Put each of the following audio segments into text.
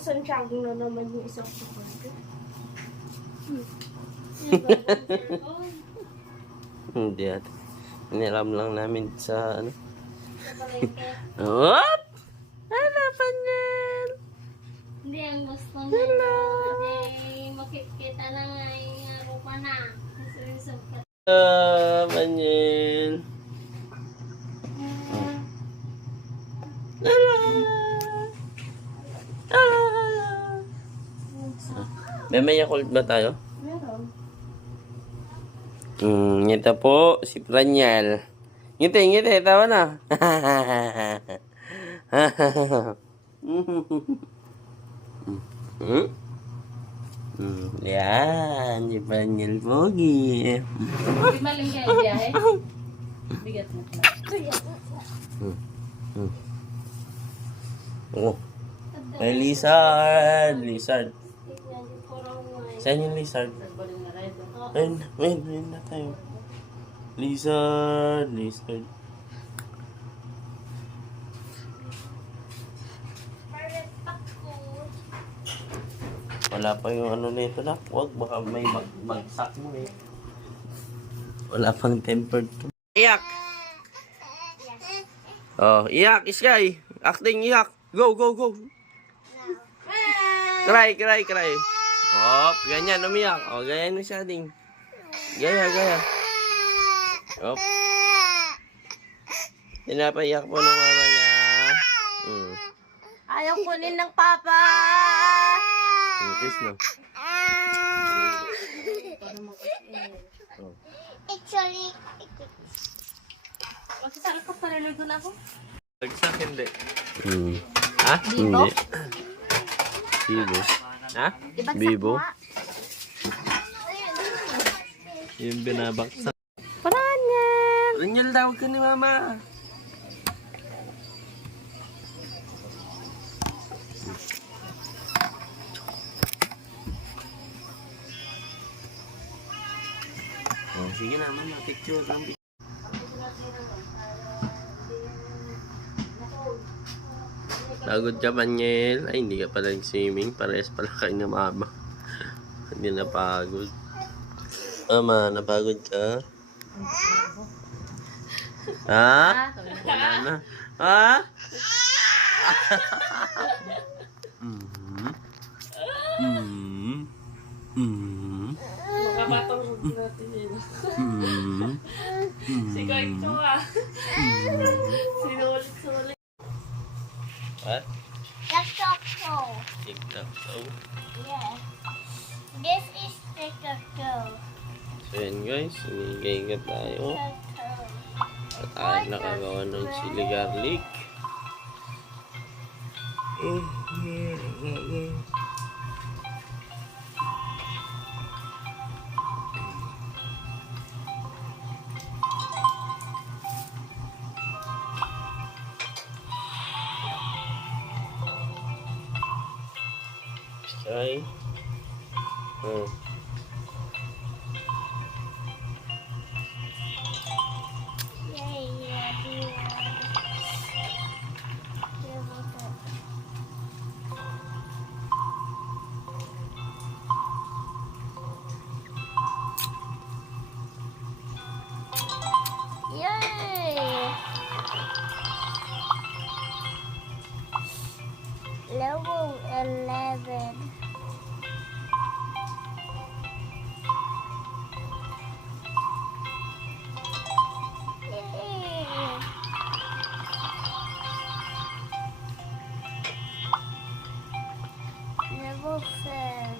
Santiago na naman yung isang kukurdo. Hindi at. Niram lang namin sa ano. Sa palengke. What? Ano pa niyan? Hindi, ang gusto nila. Hindi, makikita na nga yung araw pa na. Manyan. May Yakult ba tayo? Meron. Ito po, si Pranyal. Ngiti, tawa na. Yan, si Pranyal Pogi. Hindi maling kayo biyahe. Bigat na pala. Oh. May lizard. Saan yung lizard? Ayun na tayo. Lizard. Wala pa yung ano nito na. Huwag, baka may bagsak mo eh. Wala pang tempered to. Iyak! Oh, iyak, Sky! Acting iyak! Go! Cry! Oh, ganyan, umiyak. Oh, ganyan na siya, ding. Gaya. Oh. Pinapaiyak po ng mama niya. Ayaw kunin ng papa! Kiss no? Actually, masasarap ka paliligo na ako? Bagsak hindi. Ha? Bibo? Hindi. Bibo. Ha? Ibagsak Bibo? mo nga. Yung binabaksak. Pranyal! Ranyal daw ka ni mama. Oh, sige naman, picture lang. Pagod ka, Panyel? Ay, hindi ka pala nag-swimming. Parehas pala kayo na mama. Hindi na pagod. Mama, napagod ka? Ha? Wala na. Ha? Makabatong natin yun. Si Koito ah. Sinulit. What? Tic-tac-toe. TikTok. Yes. This is tic-tac-toe. So yun guys, inigay tayo. At tayo nakagawa ng chili garlic. Okay. Yay! Level 11. Level 7.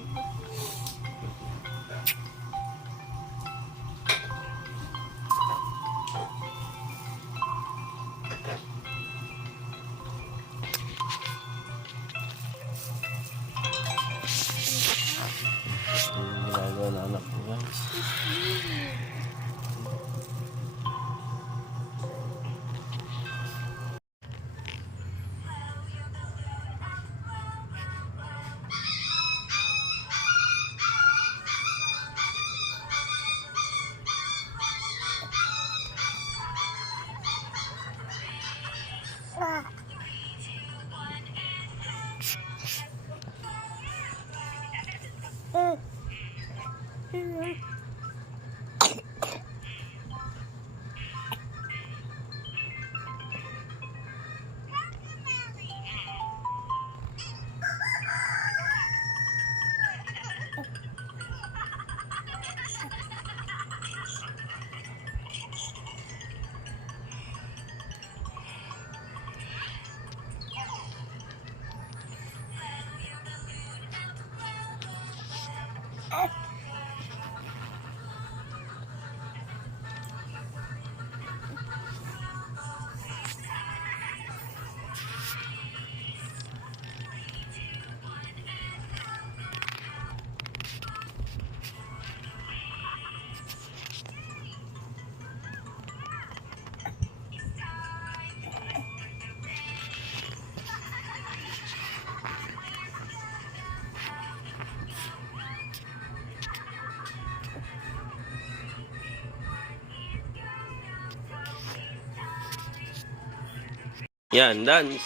Yan, dance.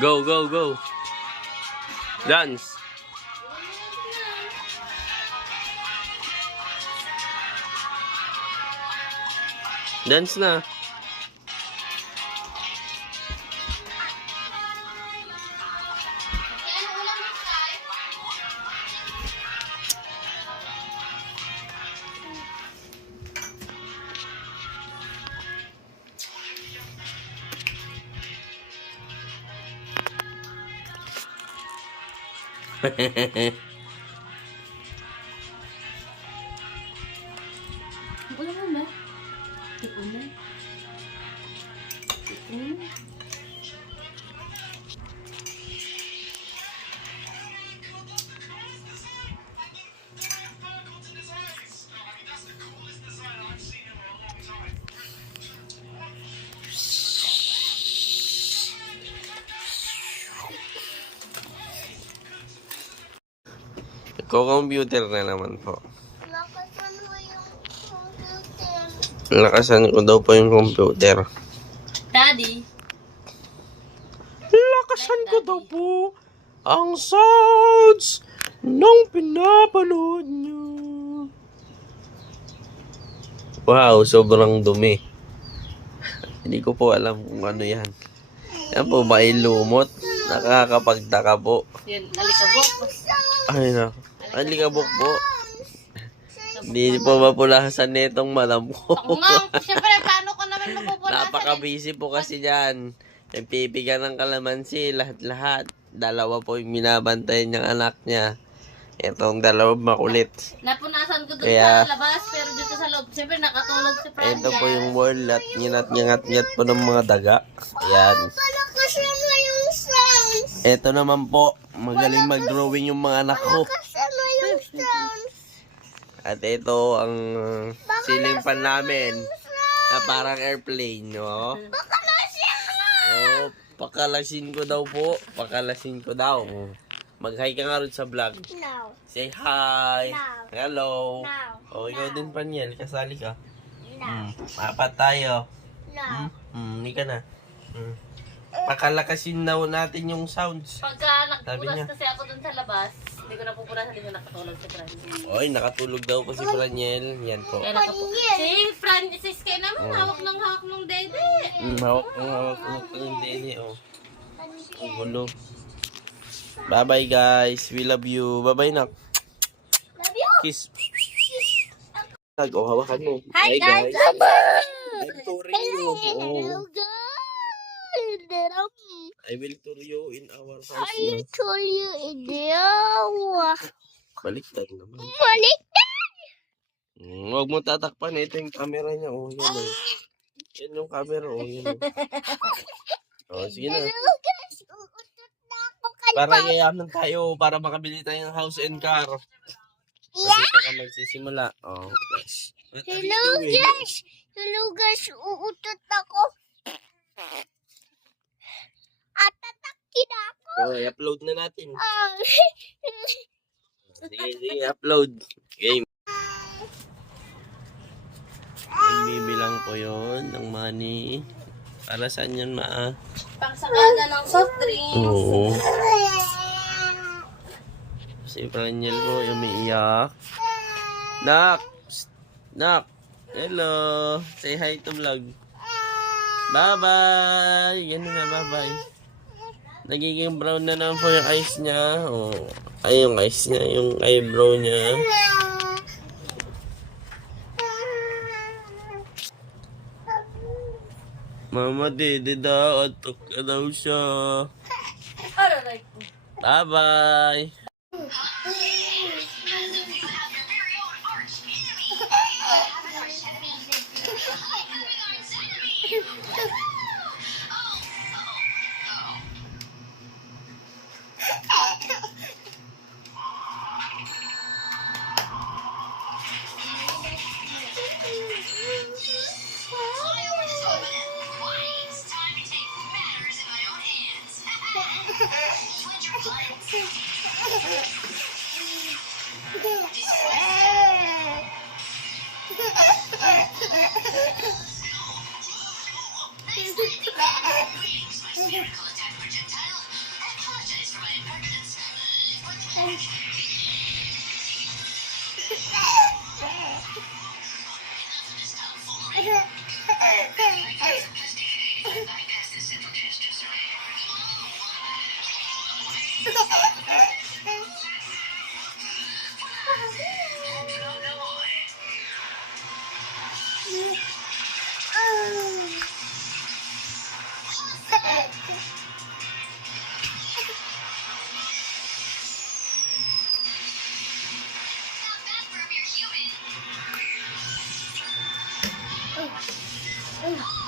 Go, go, go. Dance. Dance na. Ulam mo na. Ulam. Ulam. Computer na naman po. Lakasan mo yung computer. Lakasan ko daw po yung computer. Daddy. Lakasan ko daw po ang sounds nung pinapanood nyo. Wow, sobrang dumi. Hindi ko po alam kung ano yan. Yan po ba ay lumot? Nakakapagtaka po. Yan, alikabok. Ay na. Alikabok po. Hindi po mapulasan nitong malam ko. Ako nga, siyempre, paano ko naman mapupulasan? Napaka-busy po kasi dyan. Nagpipigan ng kalamansi, lahat-lahat. Dalawa po yung binabantayan ng anak niya. Itong dalawa makulit. Napunasan ko dun Kaya- sa labas, pero dito sa loob, siyempre nakatulog si Fran. Ito po yung wall at nginat-ngat po ng mga daga. Ayan. Palakasan mo yung sounds. Ito naman po, magaling mag-drawing yung mga anak ko. Palakasan mo yung sounds. At ito ang ceiling fan namin. Na parang airplane, no? Pakalasin mo! Oh, pakalasin ko daw po. Pakalasin ko daw. Mag-hi ka nga rin sa vlog. No. Say hi. No. Hello. No. Oh, ikaw din, Paniel. Kasali ka. No. Apat tayo. No. Hindi ka na. Pakalakasin daw natin yung sounds. Pagka Sabi niya. nagpunas kasi ako dun sa labas, hindi ko napupunasan, hindi ko nakatulog si Fran. Oy, nakatulog daw po si Paniel. Yan po. Kaya Si Francis kay naman, hawak ng dede. Hawak ng dini, oh. Ang gulo. Bye-bye, guys. We love you. Bye-bye, nak. Love you! Kiss. Oh, hawakan mo. Hi, guys! I'm touring you. Oh. guys! I will tour you in our house. I No? told you in there. Baliktad naman. Baliktad! Huwag mo tatakpan. Ito yung camera niya. Oh, yan oh. Yan yung camera. Oh, yan oh. Oh, sige na. Hello guys! Uutot na ako kay Para yayaman tayo. Para makabili tayo ng house and car. Kasi ka magsisimula. Oh, yes. What are you Hello doing? guys! Hello guys! Uutot ako. At tatakin ako. Oh, i-upload na natin. Ah. Sige, upload. Game. Nagbibilang po yun ng money. Para saan yun, ma? Pangsakada ng soft drinks. Oo. Si Praniel po, umiiyak. Nak! Psst! Nak! Hello! Say hi to vlog. Bye-bye! Yan na, bye-bye. Nagiging brown na naman po yung eyes niya. Oh. Ay, yung eyes niya, yung eyebrow niya. Mama, dede daw. Atok ka daw siya. Aray ko. Bye-bye! Oh.